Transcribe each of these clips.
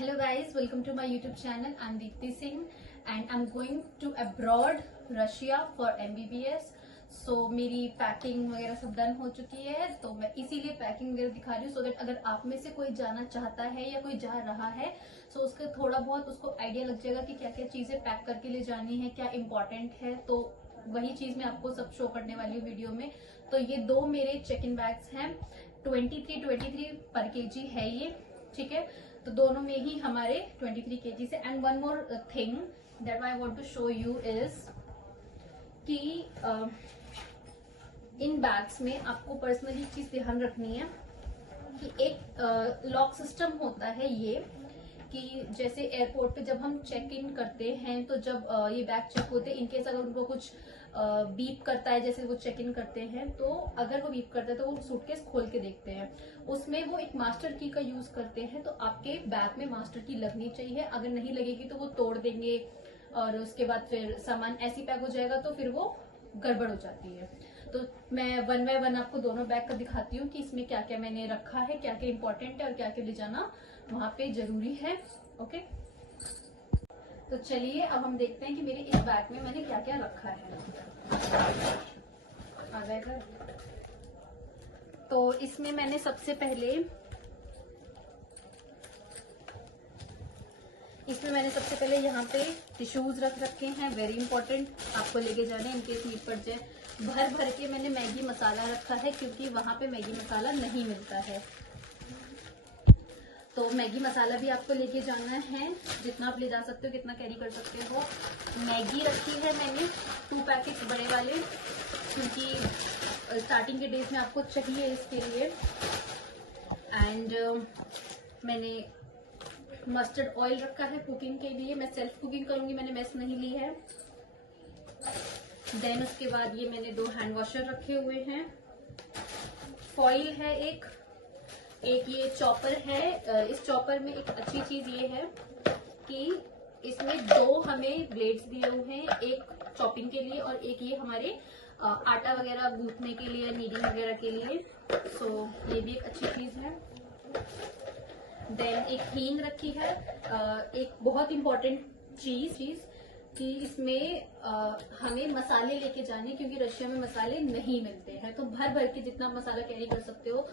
Hello guys, welcome to my YouTube channel. I'm Deepti Singh and I'm going to abroad, Russia for MBBS. So मेरी packing वगैरह सब done हो चुकी है, तो मैं इसीलिए पैकिंग वगैरह दिखा रही हूँ सो दैट अगर आप में से कोई जाना चाहता है या कोई जा रहा है तो उसका थोड़ा बहुत उसको आइडिया लग जाएगा कि क्या क्या चीजें पैक करके ले जानी है, क्या इम्पोर्टेंट है। तो वही चीज मैं आपको सब शो करने वाली हूँ वीडियो में। तो ये दो मेरे चेक इन बैग्स हैं, 23 पर केजी है ये, ठीक है। तो दोनों में ही हमारे 23 केजी से। And one more thing that I want to show you is कि इन बैग्स में आपको पर्सनली चीज ध्यान रखनी है कि एक लॉक सिस्टम होता है ये, कि जैसे एयरपोर्ट पे जब हम चेक इन करते हैं तो जब ये बैग चेक होते हैं, इनकेस अगर उनको कुछ बीप करता है, जैसे वो चेक इन करते हैं तो अगर वो बीप करता है तो वो सूटकेस खोल के देखते हैं, उसमें वो एक मास्टर की का यूज करते हैं। तो आपके बैग में मास्टर की लगनी चाहिए, अगर नहीं लगेगी तो वो तोड़ देंगे और उसके बाद फिर सामान ऐसी पैक हो जाएगा तो फिर वो गड़बड़ हो जाती है। तो मैं वन बाय वन आपको दोनों बैग का दिखाती हूँ कि इसमें क्या क्या मैंने रखा है, क्या क्या इंपॉर्टेंट है और क्या क्या ले जाना वहां पे जरूरी है। ओके, तो चलिए अब हम देखते हैं कि मेरे इस बैग में मैंने क्या क्या रखा है। आ जाएगा। तो इसमें मैंने सबसे पहले यहाँ पे टिश्यूज रख रखे हैं, वेरी इंपॉर्टेंट, आपको लेके जाने इनकेस नीड पड़ जाए। भर भर के मैंने मैगी मसाला रखा है क्योंकि वहां पे मैगी मसाला नहीं मिलता है, तो मैगी मसाला भी आपको लेके जाना है, जितना आप ले जा सकते हो, कितना कैरी कर सकते हो। मैगी रखी है मैंने 2 पैकेट बड़े वाले, क्योंकि स्टार्टिंग के डेज में आपको चाहिए इसके लिए। एंड मैंने मस्टर्ड ऑयल रखा है कुकिंग के लिए, मैं सेल्फ कुकिंग करूंगी, मैंने मेस नहीं ली है। देन उसके बाद ये मैंने 2 हैंड वॉशर रखे हुए हैं, फॉइल है एक ये चॉपर है। इस चॉपर में एक अच्छी चीज ये है कि इसमें 2 हमें ब्लेड्स दिए हुए हैं, एक चॉपिंग के लिए और एक ये हमारे आटा वगैरह गूंथने के लिए, नीडिंग वगैरह के लिए। सो ये भी एक अच्छी चीज है। देन एक हींग रखी है। एक बहुत इंपॉर्टेंट चीज कि इसमें हमें मसाले लेके जाने, क्योंकि रशिया में मसाले नहीं मिलते हैं। तो भर भर के जितना मसाला कैरी कर सकते हो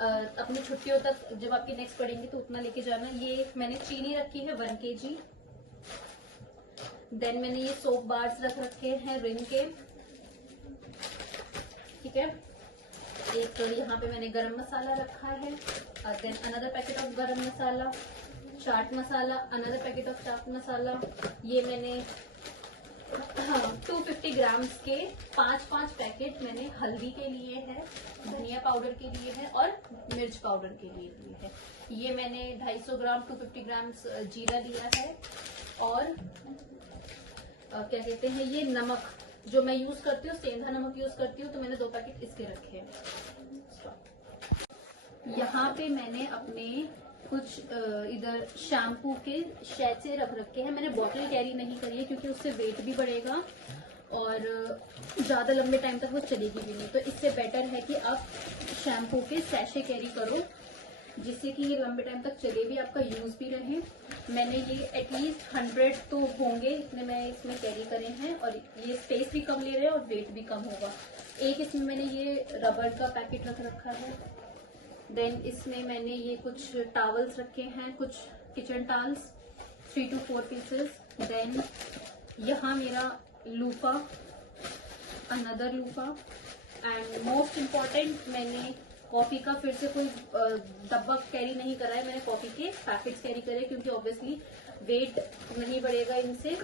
अपनी छुट्टियों तक, जब आपकी नेक्स्ट पड़ेंगी तो उतना लेके जाना। ये मैंने चीनी रखी है 1 kg। देन मैंने ये सोप बार्स रख रखे हैं रिन के, ठीक है। एक यहाँ पे मैंने गरम मसाला रखा है, देन अनदर पैकेट ऑफ गरम मसाला, chaat masala, another packet of chaat masala. ये मैंने 250 ग्राम्स के 5 पैकेट मैंने हल्दी के लिए है, धनिया पाउडर के लिए है और मिर्च पाउडर के लिए है। ये मैंने 250 ग्राम 250 ग्राम्स जीरा लिया है। और क्या कहते हैं, ये नमक जो मैं यूज करती हूँ, सेंधा नमक यूज करती हूँ, तो मैंने 2 पैकेट इसके रखे हैं। यहाँ पे मैंने अपने कुछ इधर शैम्पू के शैचे रख रखे हैं। मैंने बॉटल कैरी नहीं करी है क्योंकि उससे वेट भी बढ़ेगा और ज्यादा लंबे टाइम तक वो चलेगी भी नहीं। तो इससे बेटर है कि आप शैम्पू के सैशे कैरी करो, जिससे कि ये लंबे टाइम तक चले भी, आपका यूज भी रहे। मैंने ये एटलीस्ट 100 तो होंगे, इतने मैं इसमें कैरी करे हैं, और ये स्पेस भी कम ले रहे हैं और वेट भी कम होगा। एक इसमें मैंने ये रबर का पैकेट रख रखा है। देन इसमें मैंने ये कुछ टॉवल्स रखे हैं, कुछ kitchen towels 3 to 4 pieces. Then यहाँ मेरा loofah, another loofah. And most important, मैंने कॉफी का फिर से कोई डब्बा कैरी नहीं करा है, मैंने कॉफी के पैकेट्स कैरी करे क्योंकि ऑब्वियसली वेट नहीं बढ़ेगा इनसे।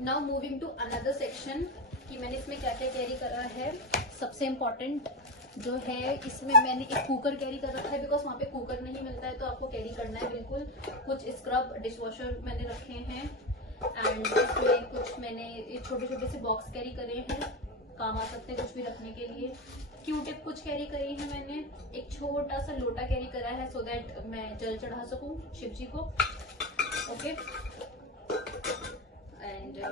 Now moving to another section कि मैंने इसमें क्या क्या कैरी करा है। सबसे इम्पोर्टेंट जो है, इसमें मैंने एक कुकर कैरी कर रखा है, बिकॉज वहाँ पे कुकर नहीं मिलता है तो आपको कैरी करना है बिल्कुल। कुछ स्क्रब डिश वॉशर मैंने रखे हैं। एंड इसमें कुछ मैंने छोटे छोटे से बॉक्स कैरी करे हैं, काम आ सकते हैं कुछ भी रखने के लिए। क्यूटिप कुछ कैरी करी है मैंने। एक छोटा सा लोटा कैरी करा है सो दैट मैं जल चढ़ा सकूं शिव जी को। ओके, एंड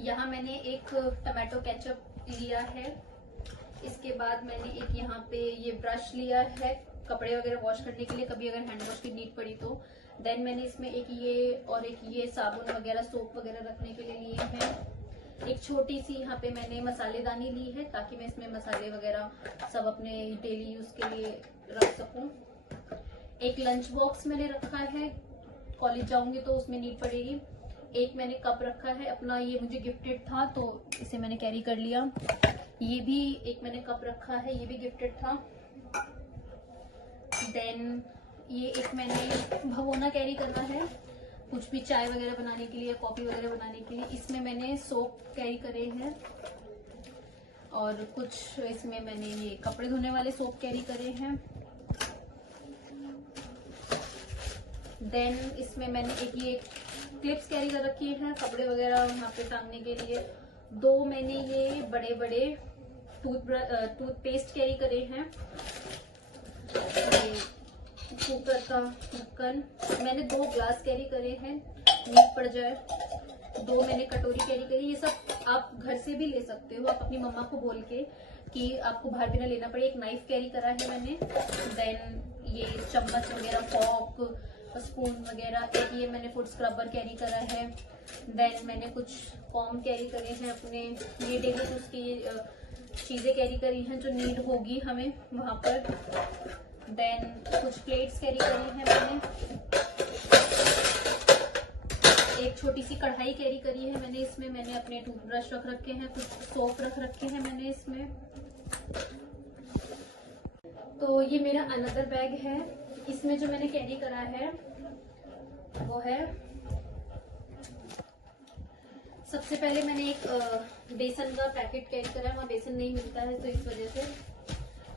यहाँ मैंने एक टमाटो केचप लिया है, इसके बाद मैंने एक यहाँ पे ये ब्रश लिया है कपड़े वगैरह वॉश करने के लिए, कभी अगर हैंड वॉश की नीड पड़ी तो। देन मैंने इसमें एक ये और एक ये साबुन वगैरह सोप वगैरह रखने के लिए लिए हैं। एक छोटी सी यहाँ पे मैंने मसालेदानी ली है ताकि मैं इसमें मसाले वगैरह सब अपने डेली यूज के लिए रख सकूं। एक लंच बॉक्स मैंने रखा है, कॉलेज जाऊंगी तो उसमें नीड पड़ेगी। एक मैंने कप रखा है अपना, ये मुझे गिफ्टेड था तो इसे मैंने कैरी कर लिया। ये भी एक मैंने कप रखा है, ये भी गिफ्टेड था। देन ये एक मैंने भगोना कैरी करना है कुछ भी चाय वगैरह बनाने के लिए, कॉफी वगैरह बनाने के लिए। इसमें मैंने सोप कैरी करे हैं और कुछ इसमें मैंने ये कपड़े धोने वाले सोप कैरी करे हैं। देन इसमें मैंने एक ये क्लिप्स कैरी कर रखी है कपड़े वगैरह यहाँ पे टांगने के लिए। दो मैंने ये बड़े बड़े टूथपेस्ट कैरी करे हैं। ये कुकर का ढक्कन, मैंने 2 ग्लास कैरी करे हैं नीड पड़ जाए। 2 मैंने कटोरी कैरी करी। ये सब आप घर से भी ले सकते हो, आप अपनी मम्मा को बोल के कि आपको बाहर भी ना लेना पड़े। एक नाइफ कैरी करा है मैंने। देन ये चम्मच वगैरह, फॉर्क, स्पून वगैरह। एक ये मैंने फूड स्क्रबर कैरी करा है। देन मैंने कुछ फॉर्म कैरी करे हैं अपने, ये डेली यूज की चीजें कैरी करी हैं जो नीड होगी हमें वहां पर। देन कुछ प्लेट्स कैरी करी हैं मैंने। एक छोटी सी कढ़ाई कैरी करी है मैंने, इसमें मैंने अपने टूथब्रश रख रखे हैं, कुछ सोप रख रखे हैं मैंने इसमें। तो ये मेरा अनदर बैग है। इसमें जो मैंने कैरी करा है वो है, सबसे पहले मैंने एक बेसन का पैकेट कैरी करा है, वहाँ बेसन नहीं मिलता है तो इस वजह से।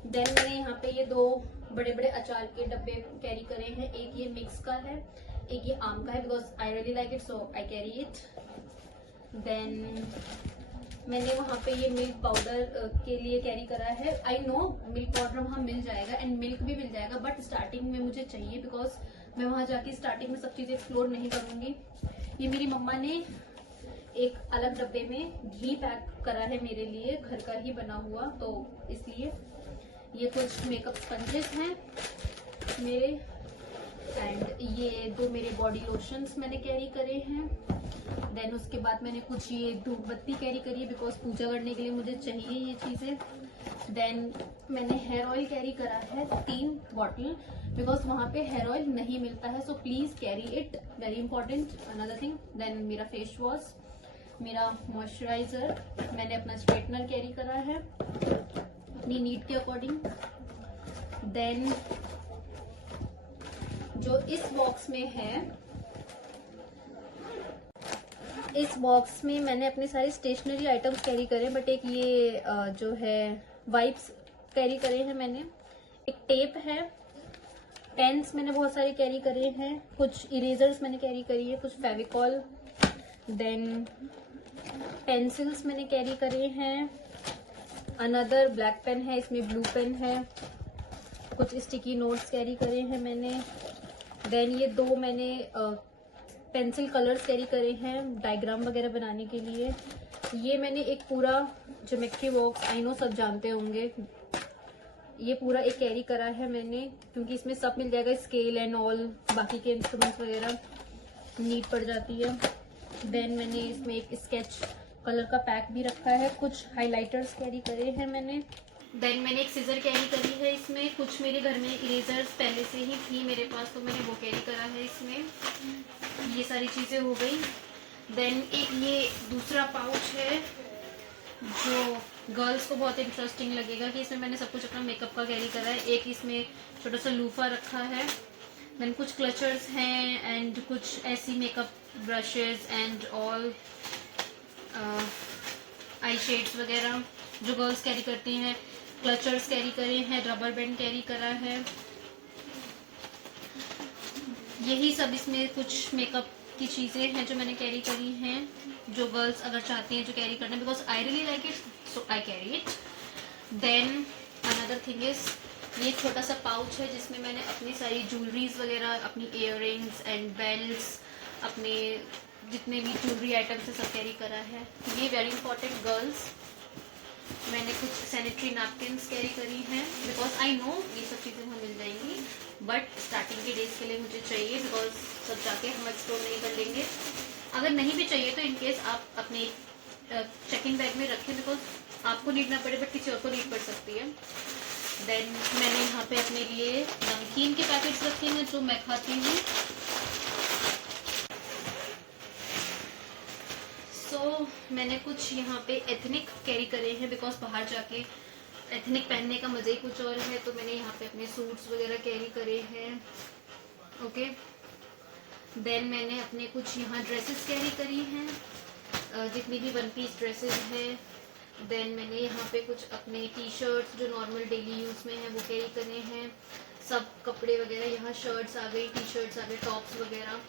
देन मैंने यहाँ पे ये 2 बड़े बड़े अचार के डब्बे कैरी करे हैं। एक ये मिक्स का है, एक ये आम का है, because I really like it so I carry it. Then मैंने वहाँ पे ये मिल्क पाउडर के लिए कैरी करा है। आई नो मिल्क पाउडर वहाँ मिल जाएगा एंड मिल्क भी मिल जाएगा, बट स्टार्टिंग में मुझे चाहिए बिकॉज मैं वहाँ जाके स्टार्टिंग में सब चीज़ें एक्सप्लोर नहीं करूँगी। ये मेरी मम्मा ने एक अलग डब्बे में घी पैक करा है मेरे लिए, घर का ही बना हुआ, तो इसलिए। ये कुछ मेकअप स्पंजेस हैं मेरे एंड ये 2 मेरे बॉडी लोशंस मैंने कैरी करे हैं। देन उसके बाद मैंने कुछ ये धूप बत्ती कैरी करी है बिकॉज पूजा करने के लिए मुझे चाहिए ये चीज़ें। देन मैंने हेयर ऑयल कैरी करा है 3 बॉटल, बिकॉज वहाँ पे हेयर ऑयल नहीं मिलता है, so please carry it, very important another thing. Then मेरा फेस वॉश, मेरा मॉइस्चराइजर, मैंने अपना स्ट्रेटनर कैरी करा है अपनी नीड के अकॉर्डिंग। देन जो इस बॉक्स में है, इस बॉक्स में मैंने अपने सारे स्टेशनरी आइटम्स कैरी करे, बट एक ये जो है वाइप्स कैरी करे हैं मैंने। एक टेप है, पेन्स मैंने बहुत सारे कैरी करे हैं, कुछ इरेजर्स मैंने कैरी करी है, कुछ फेविकॉल। देन पेंसिल्स मैंने कैरी करे हैं, अनदर ब्लैक पेन है, इसमें ब्लू पेन है, कुछ स्टिकी नोट्स कैरी करे हैं मैंने। देन ये 2 मैंने पेंसिल कलर्स कैरी करे हैं डायग्राम वगैरह बनाने के लिए। ये मैंने एक पूरा ज्योमेट्री बॉक्स, आई नो सब जानते होंगे, ये पूरा एक कैरी करा है मैंने क्योंकि इसमें सब मिल जाएगा, स्केल एंड ऑल, बाकी के इंस्ट्रूमेंट्स वगैरह नीड पड़ जाती है। देन मैंने इसमें एक स्केच कलर का पैक भी रखा है, कुछ हाइलाइटर्स कैरी करे हैं मैंने। देन मैंने एक सीजर कैरी करी है इसमें, कुछ मेरे घर में इरेजर्स पहले से ही थी मेरे पास तो मैंने वो कैरी करा है इसमें। ये सारी चीज़ें हो गई। देन एक ये दूसरा पाउच है जो गर्ल्स को बहुत इंटरेस्टिंग लगेगा कि इसमें मैंने सब कुछ अपना मेकअप का कैरी करा है। एक इसमें छोटा सा लूफा रखा है, देन कुछ क्लचर्स हैं एंड कुछ ऐसी makeup brushes and all I shades वगैरह जो गर्ल्स कैरी करती हैं। क्लचर्स कैरी करे हैं, रबर बैंड कैरी करा है। यही सब इसमें कुछ मेकअप की चीज़ें हैं जो मैंने कैरी करी हैं, जो गर्ल्स अगर चाहती हैं जो कैरी करना, because I really like it so I carry it. Then another thing is ये छोटा सा पाउच है जिसमें मैंने अपनी सारी ज्वेलरीज वगैरह, अपनी इयररिंग्स एंड बेल्ट्स, अपने जितने भी ज्वेलरी आइटम्स है सब कैरी करा है। ये वेरी इंपॉर्टेंट गर्ल्स, मैंने कुछ सैनिटरी नैपकिन्स कैरी करी हैं बिकॉज आई नो ये सब चीज़ें वहाँ मिल जाएंगी, बट स्टार्टिंग के डेज के लिए मुझे चाहिए बिकॉज सब जाके हम एक्सप्लोर नहीं कर लेंगे। अगर नहीं भी चाहिए तो इनकेस आप अपने चेकिंग बैग में रखें बिकॉज आपको नीड ना पड़े बट किसी और को नीड पड़ सकती है। देन मैंने यहाँ पे अपने लिए नमकीन के पैकेट्स रखे हैं जो मैं खाती हूँ। मैंने कुछ यहाँ पे एथनिक कैरी करे हैं बिकॉज बाहर जाके एथनिक पहनने का मज़ा ही कुछ और है, तो मैंने यहाँ पे अपने सूट्स वगैरह कैरी करे हैं। ओके, देन मैंने अपने कुछ यहाँ ड्रेसेस कैरी करी हैं, जितनी भी वन पीस ड्रेसेस हैं। देन मैंने यहाँ पे कुछ अपने टी शर्ट्स जो नॉर्मल डेली यूज़ में हैं वो कैरी करे हैं। सब कपड़े वगैरह यहाँ शर्ट्स आ गई, टी शर्ट्स आ गए, टॉप्स वगैरह,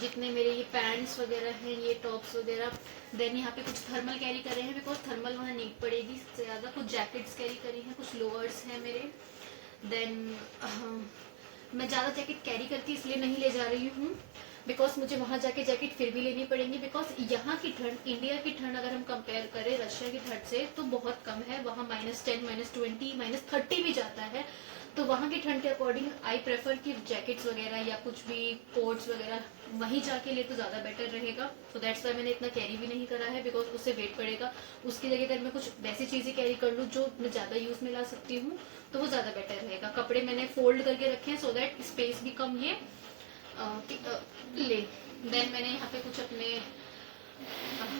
जितने मेरे ये पैंट्स वगैरह हैं, ये टॉप्स वगैरह। देन यहाँ पे कुछ थर्मल कैरी करे हैं बिकॉज थर्मल वहाँ नीड पड़ेगी सबसे ज़्यादा। कुछ जैकेट्स कैरी करी हैं, कुछ लोअर्स हैं मेरे। देन मैं ज़्यादा जैकेट कैरी करती इसलिए नहीं ले जा रही हूँ बिकॉज मुझे वहाँ जाके जैकेट फिर भी लेनी पड़ेंगी बिकॉज यहाँ की ठंड, इंडिया की ठंड अगर हम कंपेयर करें रशिया की ठंड से तो बहुत कम है। वहाँ -10, -20, -30 भी जाता है। तो वहाँ की ठंड के अकॉर्डिंग आई प्रेफर कि जैकेट्स वगैरह या कुछ भी कोट्स वगैरह वहीं जाके ले तो ज़्यादा बेटर रहेगा। तो दैट्स वाई मैंने इतना कैरी भी नहीं करा है बिकॉज उससे वेट पड़ेगा। उसकी जगह अगर मैं कुछ वैसी चीज़ें कैरी कर लूँ जो मैं ज़्यादा यूज़ में ला सकती हूँ तो वो ज़्यादा बेटर रहेगा। कपड़े मैंने फोल्ड करके रखे हैं सो दैट स्पेस भी कम ये ले। देन मैंने यहाँ पे कुछ अपने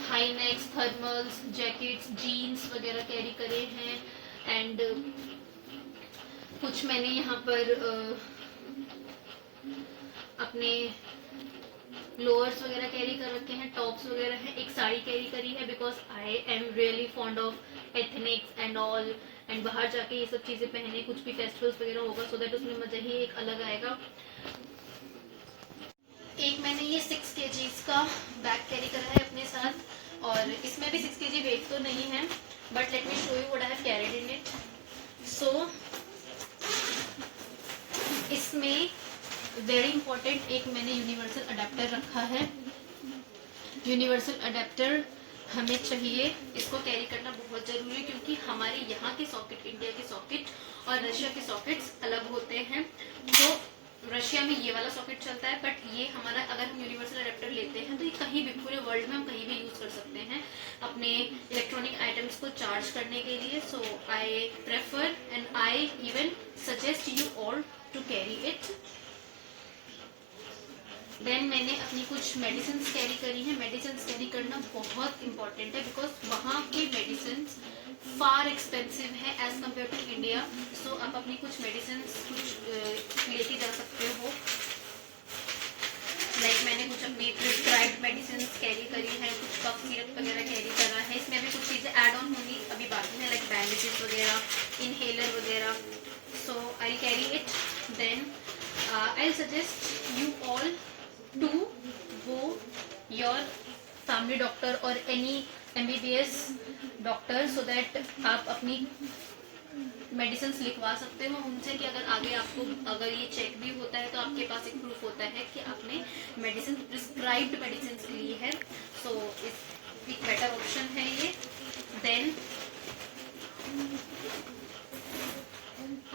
high necks, thermals, jackets, jeans वगैरह कैरी करे हैं। एंड कुछ मैंने यहाँ पर अपने लोअर्स वगैरह कैरी कर रखे हैं, टॉप्स वगैरह हैं। एक साड़ी कैरी करी है because I am really fond of ethnics and all. And बाहर जाके ये सब चीज़ें पहने, कुछ भी फेस्टिवल्स वगैरह होगा सो दैट उसमें मज़ा ही एक अलग आएगा। एक मैंने ये 6 kgs का बैग कैरी करा है अपने साथ और इसमें भी 6 kg वेट तो नहीं है but let me show you what I have carried in it. So इसमें वेरी इंपॉर्टेंट एक मैंने यूनिवर्सल अडेप्टर रखा है। यूनिवर्सल अडेप्टर हमें चाहिए, इसको कैरी करना बहुत ज़रूरी है क्योंकि हमारे यहाँ के सॉकेट, इंडिया के सॉकेट और रशिया के सॉकेट्स अलग होते हैं। तो रशिया में ये वाला सॉकेट चलता है बट ये हमारा अगर हम यूनिवर्सल अडेप्टर लेते हैं तो ये कहीं भी पूरे वर्ल्ड में हम कहीं भी यूज़ कर सकते हैं अपने इलेक्ट्रॉनिक आइटम्स को चार्ज करने के लिए। So I prefer and I even suggest you all to carry it. Then मैंने अपनी कुछ मेडिसिन कैरी करी हैं। मेडिसिन कैरी करना बहुत इंपॉर्टेंट है बिकॉज वहाँ के मेडिसिन फार एक्सपेंसिव है एज कम्पेयर टू इंडिया। सो आप अपनी कुछ मेडिसिन कुछ लेके जा सकते हो। लाइक मैंने कुछ अपनी प्रिस्क्राइब्ड मेडिसिन कैरी करी है, कुछ कफ सिरप वगैरह कैरी करा है। इसमें अभी कुछ चीज़ें ऐड ऑन होंगी अभी बाकी है, लाइक बैंडेजेस वगैरह, इनहेलर वगैरह। So I carry it. Then I suggest you all to go your family doctor or any MBBS doctor so that आप अपनी मेडिसिन लिखवा सकते हो उनसे कि अगर आगे आपको अगर ये चेक भी होता है तो आपके पास एक प्रूफ होता है कि आपने मेडिसिन प्रिस्क्राइब्ड मेडिसिन ली है। सो एक बेटर ऑप्शन है ये। Then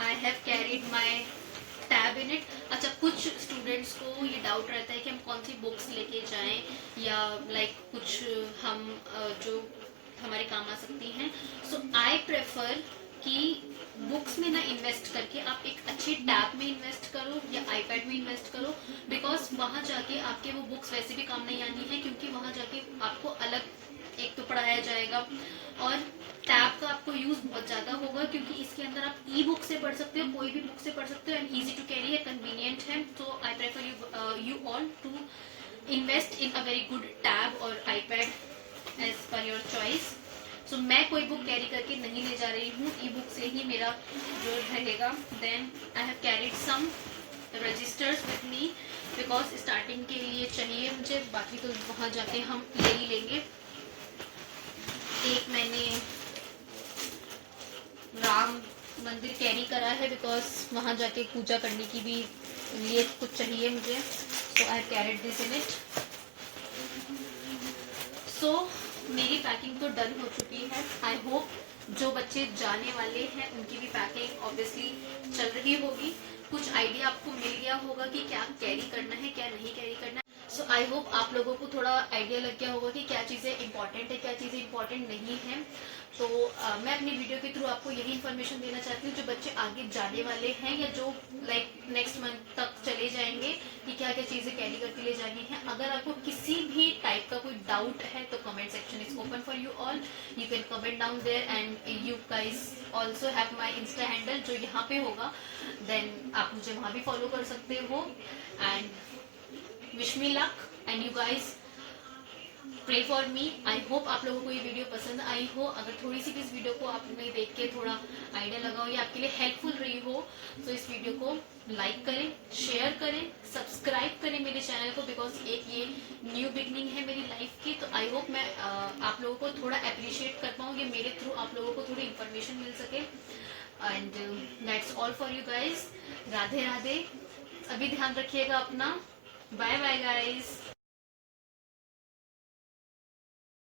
I have carried my tab in it. अच्छा, कुछ स्टूडेंट्स को ये डाउट रहता है कि हम कौन सी बुक्स लेके जाएं या लाइक कुछ हम जो हमारे काम आ सकती हैं। सो आई प्रेफर कि बुक्स में ना इन्वेस्ट करके आप एक अच्छे टैब में इन्वेस्ट करो या आईपैड में इन्वेस्ट करो बिकॉज वहाँ जाके आपके वो बुक्स वैसे भी काम नहीं आनी है क्योंकि वहाँ जाके आपको अलग एक तो पढ़ाया जाएगा और टैब का आपको यूज बहुत ज़्यादा होगा क्योंकि इसके अंदर आप ई बुक से पढ़ सकते हो, कोई भी बुक से पढ़ सकते हो एंड ईजी टू कैरी है, कन्वीनियंट है। तो I prefer you all to invest in a very good tab और iPad as per your choice. So मैं कोई बुक कैरी करके नहीं ले जा रही हूँ, ई बुक से ही मेरा जो रहेगा। Then I have carried some registers with me because starting के लिए चाहिए मुझे, बाकी तो वहाँ जाके हम ले ही लेंगे। एक मैंने राम मंदिर कैरी करा है बिकॉज वहाँ जाके पूजा करने की भी लिए कुछ चाहिए मुझे। So I have carried this in it. So मेरी पैकिंग तो डन हो चुकी है। आई होप जो बच्चे जाने वाले हैं उनकी भी पैकिंग ऑब्वियसली चल रही होगी। कुछ आइडिया आपको मिल गया होगा कि क्या कैरी करना है, क्या नहीं कैरी करना है। सो आई होप आप लोगों को थोड़ा आइडिया लग गया होगा कि क्या चीज़ें इंपॉर्टेंट है, क्या चीज़ें इंपॉर्टेंट नहीं है। तो मैं अपनी वीडियो के थ्रू आपको यही इन्फॉर्मेशन देना चाहती हूँ, जो बच्चे आगे जाने वाले हैं या जो लाइक नेक्स्ट मंथ तक चले जाएंगे, कि क्या क्या चीज़ें कैरी करके ले जानी है। अगर आपको किसी भी टाइप का कोई डाउट है तो comment section is open for you all, you can comment down there and you guys also have my insta handle जो यहाँ पे होगा, देन आप मुझे वहाँ भी फॉलो कर सकते हो। And wish me luck and you guys pray for me. I hope आप लोगों को ये वीडियो पसंद आई हो। अगर थोड़ी सी भी इस वीडियो को आपने देख के थोड़ा आइडिया लगा हो या आपके लिए हेल्पफुल रही हो तो इस वीडियो को लाइक करें, शेयर करें, सब्सक्राइब करें मेरे चैनल को, बिकॉज एक ये न्यू बिगनिंग है मेरी लाइफ की। तो आई होप मैं आप लोगों को थोड़ा अप्रिशिएट कर पाऊँ, ये मेरे थ्रू आप लोगों को थोड़ी इन्फॉर्मेशन मिल सके। And that's all for you guys. Radhe Radhe, अभी ध्यान रखिएगा अपना। Bye bye guys.